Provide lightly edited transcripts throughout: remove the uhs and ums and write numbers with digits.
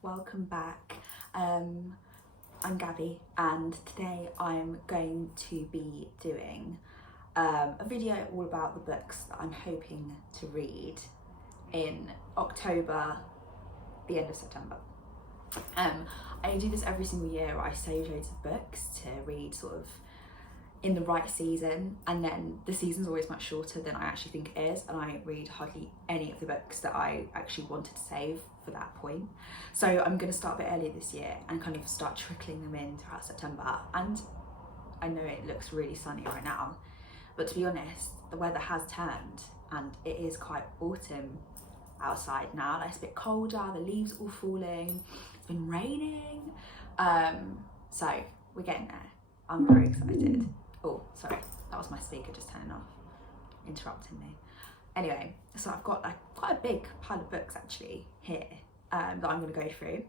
Welcome back. I'm Gabby and today I'm going to be doing a video all about the books that I'm hoping to read in October, the end of September. I do this every single year. I save loads of books to read sort of in the right season, and then the season's always much shorter than I actually think it is, and I read hardly any of the books that I actually wanted to save for that point. So I'm going to start a bit earlier this year and kind of start trickling them in throughout September. And I know it looks really sunny right now, but to be honest, the weather has turned and it is quite autumn outside now. Like, it's a bit colder, the leaves all falling, it's been raining, so we're getting there. I'm very excited. Oh, sorry, that was my speaker just turning off, interrupting me. Anyway, so I've got quite a big pile of books actually here that I'm going to go through.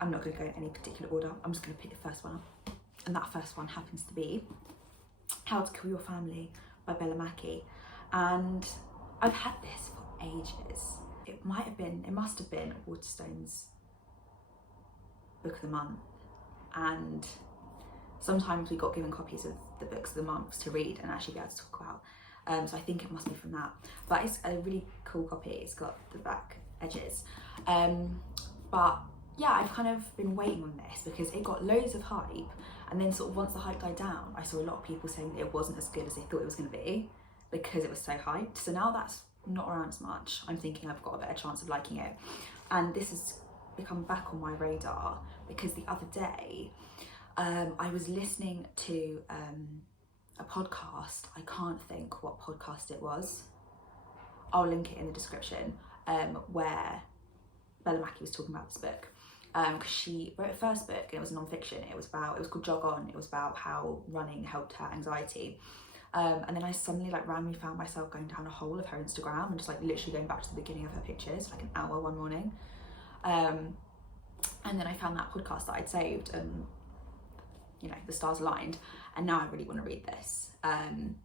I'm not going to go in any particular order. I'm just going to pick the first one up, and that first one happens to be How to Kill Your Family by Bella Mackie. And I've had this for ages. It must have been Waterstone's book of the month, and sometimes we got given copies of the books of the months to read and actually be able to talk about. So I think it must be from that. But it's a really cool copy. It's got the back edges. But yeah, I've kind of been waiting on this because it got loads of hype, and then sort of once the hype died down, I saw a lot of people saying that it wasn't as good as they thought it was going to be because it was so hyped. So now that's not around as much, I'm thinking I've got a better chance of liking it. And this has become back on my radar because the other day, I was listening to a podcast. I can't think what podcast it was. I'll link it in the description, where Bella Mackie was talking about this book. Because she wrote a first book and it was non-fiction. It was called Jog On. It was about how running helped her anxiety. And then I suddenly randomly found myself going down a hole of her Instagram and just literally going back to the beginning of her pictures for an hour one morning. And then I found that podcast that I'd saved, and the stars aligned, and now I really want to read this. And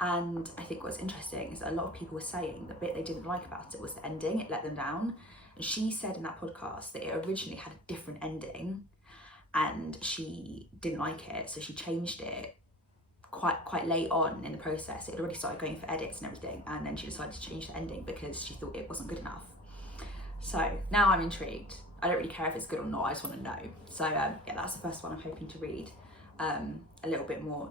I think what's interesting is that a lot of people were saying the bit they didn't like about it was the ending. It let them down. And she said in that podcast that it originally had a different ending and she didn't like it, so she changed it quite late on in the process. It had already started going for edits and everything, and then she decided to change the ending because she thought it wasn't good enough. So now I'm intrigued. I don't really care if it's good or not, I just want to know. So yeah, that's the first one I'm hoping to read. A little bit more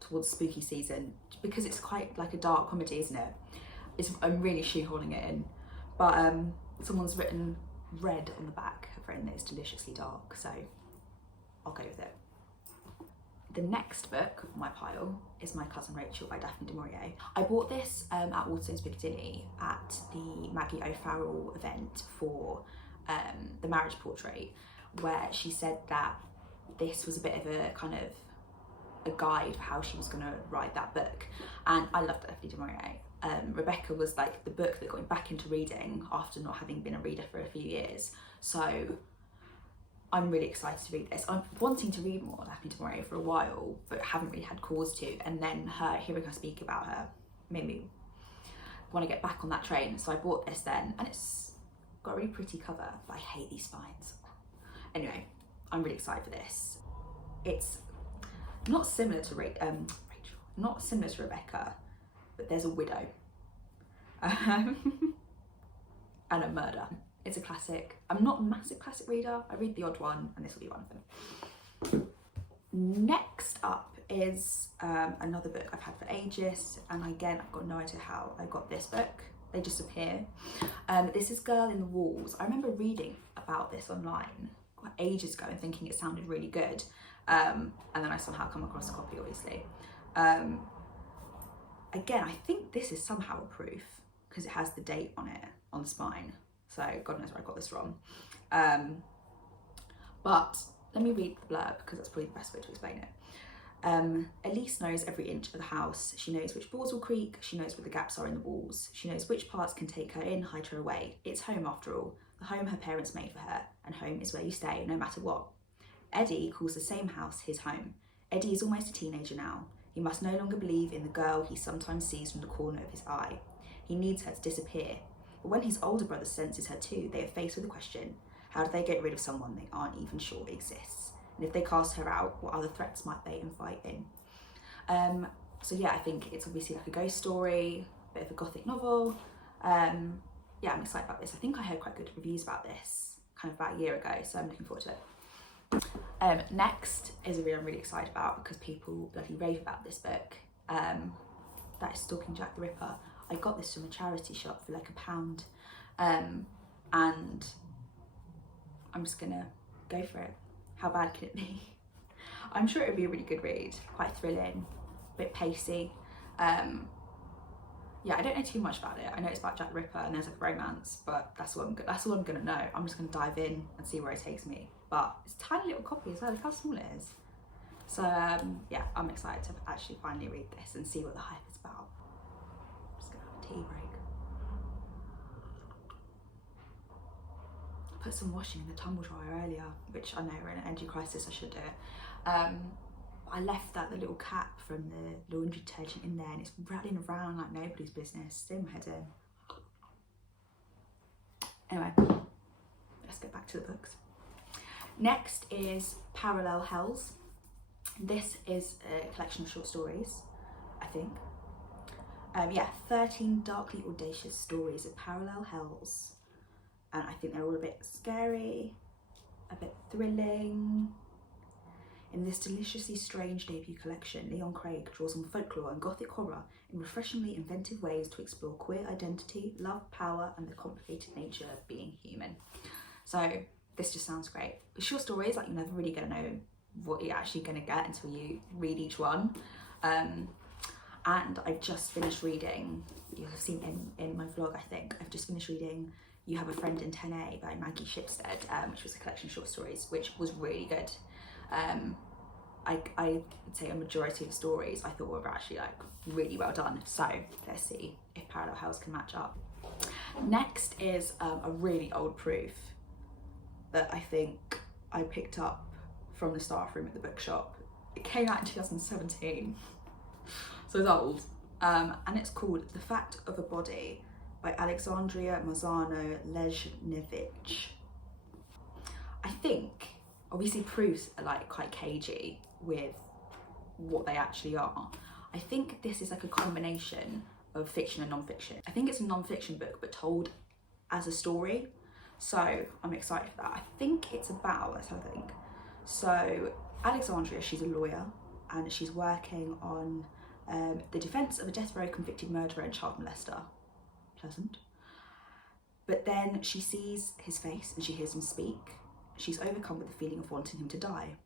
towards spooky season because it's quite like a dark comedy, isn't it? I'm really shoehorning it in, but someone's written red on the back. I've written that it's deliciously dark, so I'll go with it. The next book on my pile is My Cousin Rachel by Daphne du Maurier. I bought this at Waterstone's Piccadilly at the Maggie O'Farrell event for the marriage portrait, where she said that this was a bit of a kind of a guide for how she was going to write that book. And I loved Daphne du Maurier. Rebecca was the book that got me back into reading after not having been a reader for a few years. So I'm really excited to read this. I'm wanting to read more Daphne du Maurier for a while, but haven't really had cause to. And then hearing her speak about her made me want to get back on that train. So I bought this then, and it's got a really pretty cover, but I hate these spines. Anyway, I'm really excited for this. It's not similar to Rachel, not similar to Rebecca, but there's a widow and a murder. It's a classic. I'm not a massive classic reader. I read the odd one, and this will be one of them. Next up is another book I've had for ages, and again, I've got no idea how I got this book. They just appear. This is Girl in the Walls. I remember reading about this online ages ago and thinking it sounded really good, and then I somehow come across a copy, obviously. Again, I think this is somehow a proof because it has the date on it on the spine, so God knows where I got this from. But let me read the blurb because that's probably the best way to explain it. Elise knows every inch of the house. She knows which boards will creak. She knows where the gaps are in the walls. She knows which parts can take her in, hide her away. It's home after all, the home her parents made for her, and home is where you stay no matter what. Eddie calls the same house his home. Eddie is almost a teenager now. He must no longer believe in the girl he sometimes sees from the corner of his eye. He needs her to disappear. But when his older brother senses her too, they are faced with the question, How do they get rid of someone they aren't even sure exists? And if they cast her out, what other threats might they invite in? So yeah, I think it's obviously like a ghost story, a bit of a gothic novel. Yeah, I'm excited about this. I think I heard quite good reviews about this kind of about a year ago, so I'm looking forward to it. Next is a read I'm really excited about because people bloody rave about this book. That is Stalking Jack the Ripper. I got this from a charity shop for like £1, and I'm just gonna go for it. How bad can it be? I'm sure it would be a really good read, quite thrilling, a bit pacey. Yeah, I don't know too much about it. I know it's about Jack the Ripper and there's like a romance, but that's all I'm gonna know. I'm just gonna dive in and see where it takes me. But it's a tiny little copy as well. Look how small it is. So yeah, I'm excited to actually finally read this and see what the hype is about. I'm just gonna have a tea break. I put some washing in the tumble dryer earlier, which I know we're in an energy crisis, I should do it. I left the little cap from the laundry detergent in there and it's rattling around like nobody's business. Stay my head in. Anyway, let's get back to the books. Next is Parallel Hells. This is a collection of short stories, I think. Yeah, 13 darkly audacious stories of parallel hells. And I think they're all a bit scary, a bit thrilling. In this deliciously strange debut collection, Leon Craig draws on folklore and gothic horror in refreshingly inventive ways to explore queer identity, love, power, and the complicated nature of being human. So this just sounds great. With short stories, like, you're never really gonna know what you're actually gonna get until you read each one. And I've just finished reading, you have seen in my vlog, I think, I've just finished reading You Have a Friend in 10A by Maggie Shipstead, which was a collection of short stories, which was really good. I would say a majority of the stories I thought were actually like really well done. So let's see if Parallel Hells can match up. Next is a really old proof that I think I picked up from the staff room at the bookshop. It came out in 2017, so it's old. And it's called The Fact of a Body by Alexandria Marzano-Lejnevich. I think obviously proofs are like quite cagey with what they actually are. I think this is like a combination of fiction and non-fiction. I think it's a non-fiction book but told as a story, so I'm excited for that. I think it's about, let's have a think. So Alexandria, she's a lawyer and she's working on the defence of a death row convicted murderer and child molester. Pleasant. But then she sees his face and she hears him speak. She's overcome with the feeling of wanting him to die.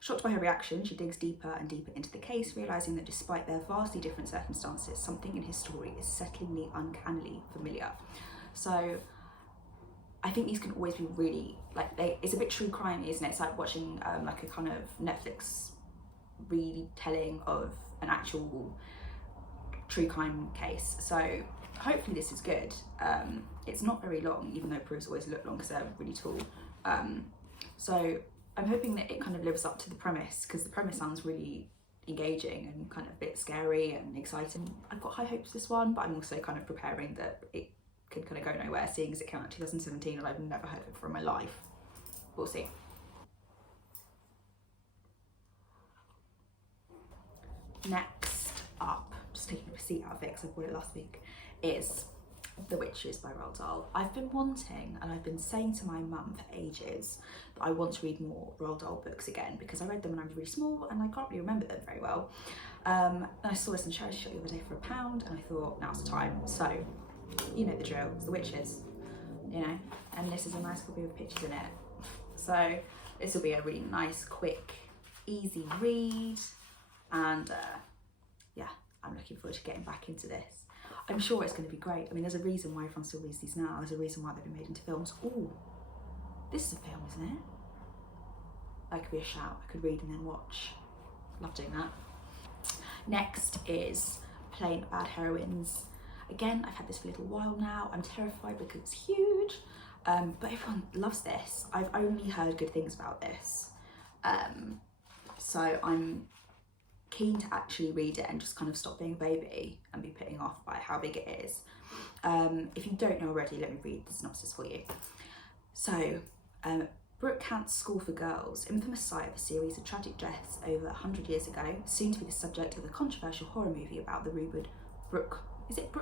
Shocked by her reaction, she digs deeper and deeper into the case, realising that despite their vastly different circumstances, something in his story is settlingly, uncannily familiar. So I think these can always be really, like, it's a bit true crime, isn't it? It's like watching like a kind of Netflix retelling of an actual true crime case. So hopefully this is good. It's not very long, even though proofs always look long because they're really tall. So I'm hoping that it kind of lives up to the premise, because the premise sounds really engaging and kind of a bit scary and exciting. I've got high hopes for this one, but I'm also kind of preparing that it could kind of go nowhere, seeing as it came out in 2017 and I've never heard of it from my life. We'll see. Next up, just taking a receipt out of it because I bought it last week, is The Witches by Roald Dahl. I've been wanting, and I've been saying to my mum for ages, that I want to read more Roald Dahl books again, because I read them when I was really small and I can't really remember them very well. And I saw this in the charity shop the other day for £1 and I thought, now's the time. So, you know the drill, it's The Witches, you know, and this is a nice copy with pictures in it. So this will be a really nice, quick, easy read, and yeah, I'm looking forward to getting back into this. I'm sure it's going to be great. I mean, there's a reason why everyone still reads these now. There's a reason why they've been made into films. Ooh, this is a film, isn't it? That could be a shout. I could read and then watch. Love doing that. Next is Plain Bad Heroines. Again, I've had this for a little while now. I'm terrified because it's huge, but everyone loves this. I've only heard good things about this. So I'm keen to actually read it and just kind of stop being a baby and be putting off by how big it is. If you don't know already, let me read the synopsis for you. So, Brooke Cant's School for Girls, infamous site of a series of tragic deaths over 100 years ago, soon to be the subject of a controversial horror movie about the rumored Brooke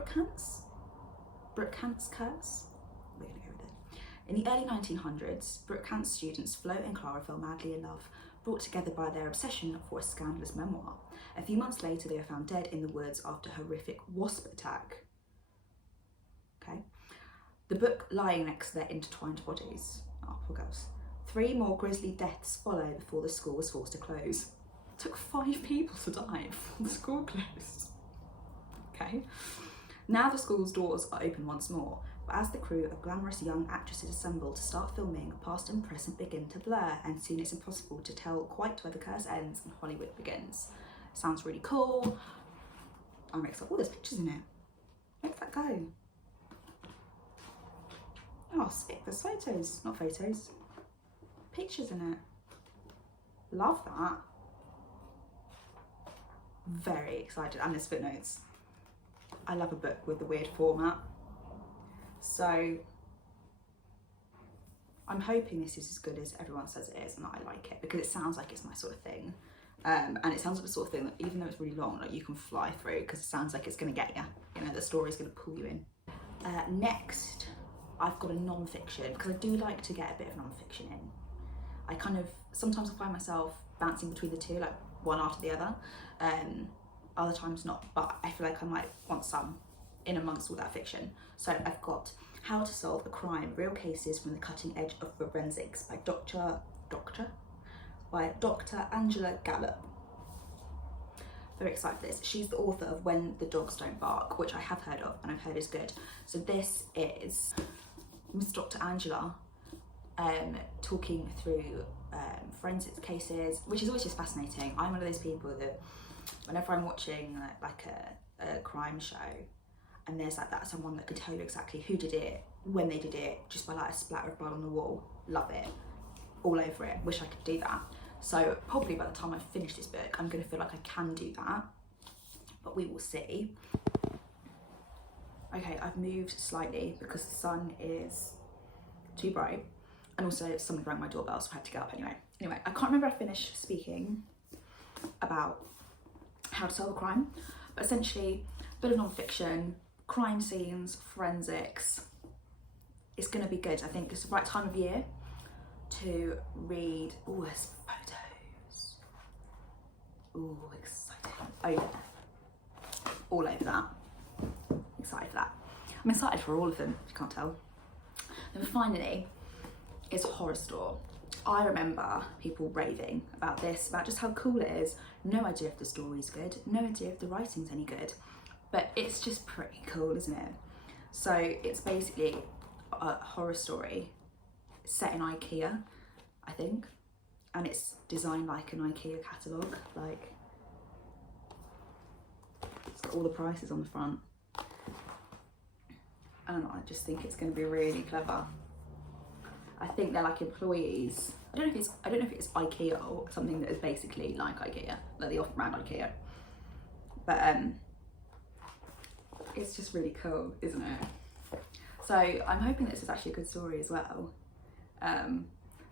Cant's curse? We're gonna go with it. In the early 1900s, Brooke Cant's students Flo and Clara fell madly in love, brought together by their obsession for a scandalous memoir. A few months later, they were found dead in the woods after a horrific wasp attack. Okay. The book lying next to their intertwined bodies. Oh, poor girls. 3 more grisly deaths follow before the school was forced to close. It took 5 people to die before the school closed. Okay. Now the school's doors are open once more, but as the crew of glamorous young actresses assemble to start filming, past and present begin to blur, and soon it's impossible to tell quite where the curse ends and Hollywood begins. Sounds really cool. I'm excited. Oh, there's pictures in it. Where'd that go? Oh, sick. There's photos. Not photos. Pictures in it. Love that. Very excited. And there's footnotes. I love a book with the weird format. So I'm hoping this is as good as everyone says it is and I like it, because it sounds like it's my sort of thing. And it sounds like the sort of thing that even though it's really long, like you can fly through, because it sounds like it's going to get you. You know, the story's going to pull you in. Next, I've got a non-fiction, because I do like to get a bit of non-fiction in. I sometimes I find myself bouncing between the two, like one after the other. Other times not, but I feel like I might want some in amongst all that fiction. So I've got How to Solve a Crime, Real Cases from the Cutting Edge of Forensics by Dr. Angela Gallup. Very excited for this. She's the author of When the Dogs Don't Bark, which I have heard of and I've heard is good. So this is Miss Dr. Angela talking through forensics cases, which is always just fascinating. I'm one of those people that whenever I'm watching like a crime show and there's like that someone that could tell you exactly who did it, when they did it, just by like a splatter of blood on the wall, love it, all over it, wish I could do that. So probably by the time I finish this book, I'm gonna feel like I can do that, but we will see. Okay, I've moved slightly because the sun is too bright, and also someone rang my doorbell, so I had to get up anyway. Anyway, I can't remember if I finished speaking about How to Solve a Crime, but essentially a bit of non-fiction, crime scenes, forensics. It's gonna be good. I think it's the right time of year to read. Oh, there's photos. Oh, exciting. Oh yeah, all over that. Excited for that. I'm excited for all of them, if you can't tell. Then finally, it's Horror Store. I remember people raving about this, about just how cool it is. No idea if the story's good, no idea if the writing's any good, but it's just pretty cool, isn't it? So it's basically a horror story set in IKEA, I think, and it's designed like an IKEA catalogue. Like, it's got all the prices on the front, and I just think it's going to be really clever. I think they're like employees. I don't know if it's IKEA or something that is basically like IKEA, like the off-brand IKEA. But it's just really cool, isn't it? So I'm hoping this is actually a good story as well. But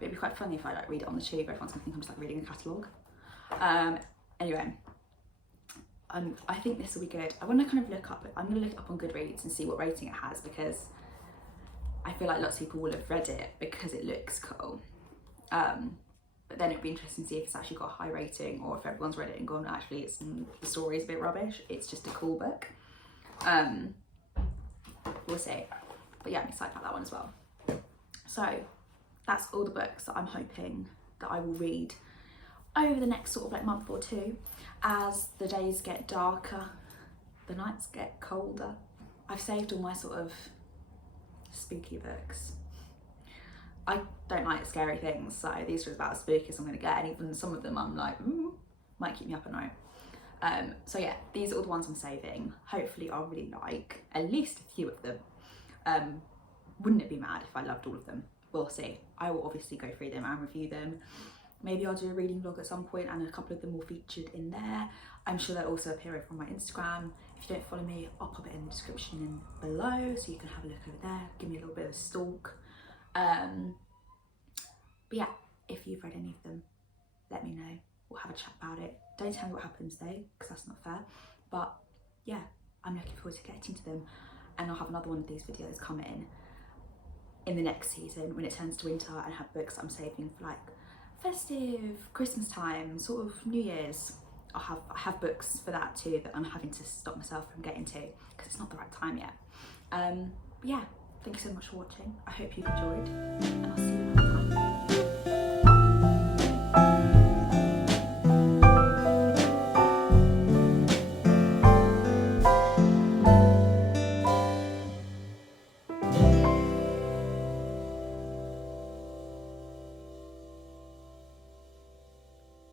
it'd be quite funny if I like read it on the tube. Everyone's gonna think I'm just like reading a catalogue. Anyway, I think this will be good. I want to kind of look up. I'm gonna look it up on Goodreads and see what rating it has, because I feel like lots of people will have read it because it looks cool. But then it'd be interesting to see if it's actually got a high rating, or if everyone's read it and gone, actually the story's a bit rubbish, it's just a cool book. We'll see. But yeah, I'm excited about that one as well. So that's all the books that I'm hoping that I will read over the next sort of like month or two, as the days get darker, the nights get colder. I've saved all my sort of spooky books. I don't like scary things, so these are about as spooky as I'm going to get, and even some of them I'm like, ooh, might keep me up at night. So yeah, these are all the ones I'm saving. Hopefully I'll really like at least a few of them. Wouldn't it be mad if I loved all of them? We'll see. I will obviously go through them and review them. Maybe I'll do a reading vlog at some point, and a couple of them will featured in there. I'm sure they'll also appear over on my Instagram. If you don't follow me, I'll pop it in the description below so you can have a look over there, give me a little bit of a stalk. But yeah, if you've read any of them, let me know. We'll have a chat about it. Don't tell me what happens though, because that's not fair. But yeah, I'm looking forward to getting to them, and I'll have another one of these videos coming in the next season when it turns to winter, and have books I'm saving for like festive Christmas time, sort of New Year's. I have books for that too that I'm having to stop myself from getting to because it's not the right time yet. But yeah, thank you so much for watching. I hope you've enjoyed, and I'll see you